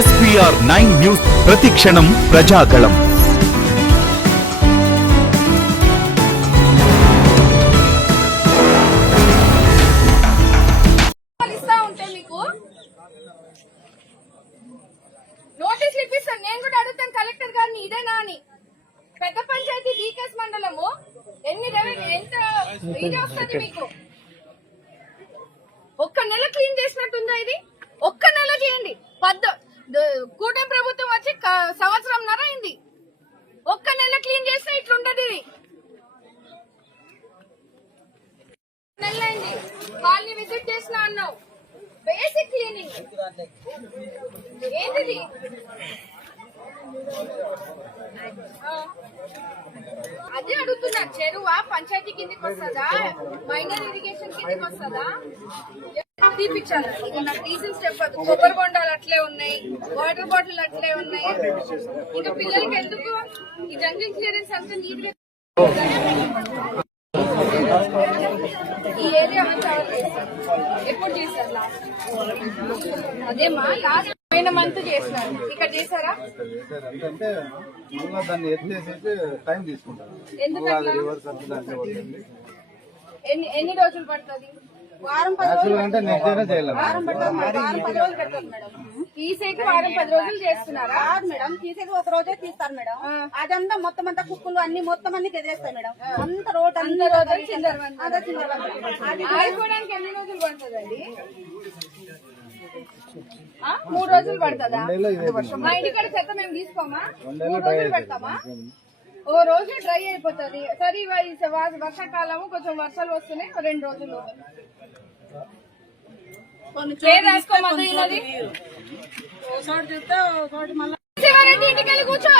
SPR9 news ప్రతిక్షణం ప్రజాగళం. నోటీసులు ఇప్పిస్తాను. నేను కూడా అడుగుతాను కలెక్టర్ గారిని ఇదేనా అని. పెద్ద పంచాయతీ డీకేఎస్ మండలము ఎంత ఇది వస్తుంది మీకు? ఒక్క నెల క్లీన్ చేసినట్టుందా? ఇది ఒక్క నెల చేయండి. కూటమి ప్రభుత్వం వచ్చి సంవత్సరంన్నర అయింది. ఒక్క నెల క్లీన్ చేస్తే ఇట్లుంటది. ఇది నెలైంది. కాలనీ విజిట్ చేసిన అన్నావు. బేసిక్ క్లీనింగ్ ఏంటిది? అదే అడుగుతున్నా. చెరువా పంచాయతీ కిందకి వస్తుందా? మైనర్ ఇరిగేషన్ కిందకి వస్తుందా? తీపిచ్చాను. నాకు రీజన్స్ చెప్పదు. కొబ్బరి బొండాలు అట్లే ఉన్నాయి, వాటర్ బాటిల్ అట్లే ఉన్నాయి. ఇంకా పిల్లలకి ఎందుకు ఈ జంగిల్ క్లియరెన్స్ అంతా నీట్గా ఈ ఏరియా ఎప్పుడు చేశారు? అదేమా లాస్ట్ పోయిన మంత్ చేసినారు. ఇక్కడ చేశారా? ఎన్ని రోజులు పడుతుంది? వారం 10 రోజులు పెడతారు మేడం. తీసేకి వారం 10 రోజులు చేస్తున్నారా? మేడం తీసేది ఒక రోజే తీస్తారు మేడం. అదంతా మొత్తం అంతా కుక్కలు అన్ని మొత్తం అన్ని గెదేస్తాయి మేడం. అంత రోడ్ అన్ని రోజులు ఆడుకోవడానికి ఎన్ని రోజులు పడుతుందండి? 3 రోజులు పడుతుందా? మా ఇంటికాడ చెత్త మేము తీసుకోమా? 3 రోజులు పెడతామా? ఓ రోజు డ్రై అయిపోతుంది. సరే వర్షాకాలము కొంచెం వర్షాలు వస్తున్నాయి. 2 రోజులు శివారెడ్డి ఇంటికెళ్ళి కూర్చో.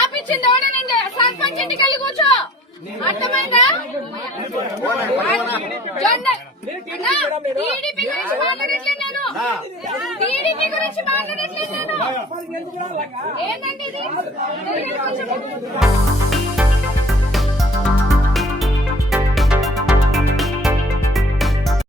ఆపించింది ఎవడనండి? సర్పంచ్ ఇంటికెళ్ళి కూర్చో. అర్థమైందా? టీడీపీ గురించి మాట్లాడట్లేదు నేను. టీడీపీ గురించి మాట్లాడట్లేదు నేను. ఏంటంటే ఇది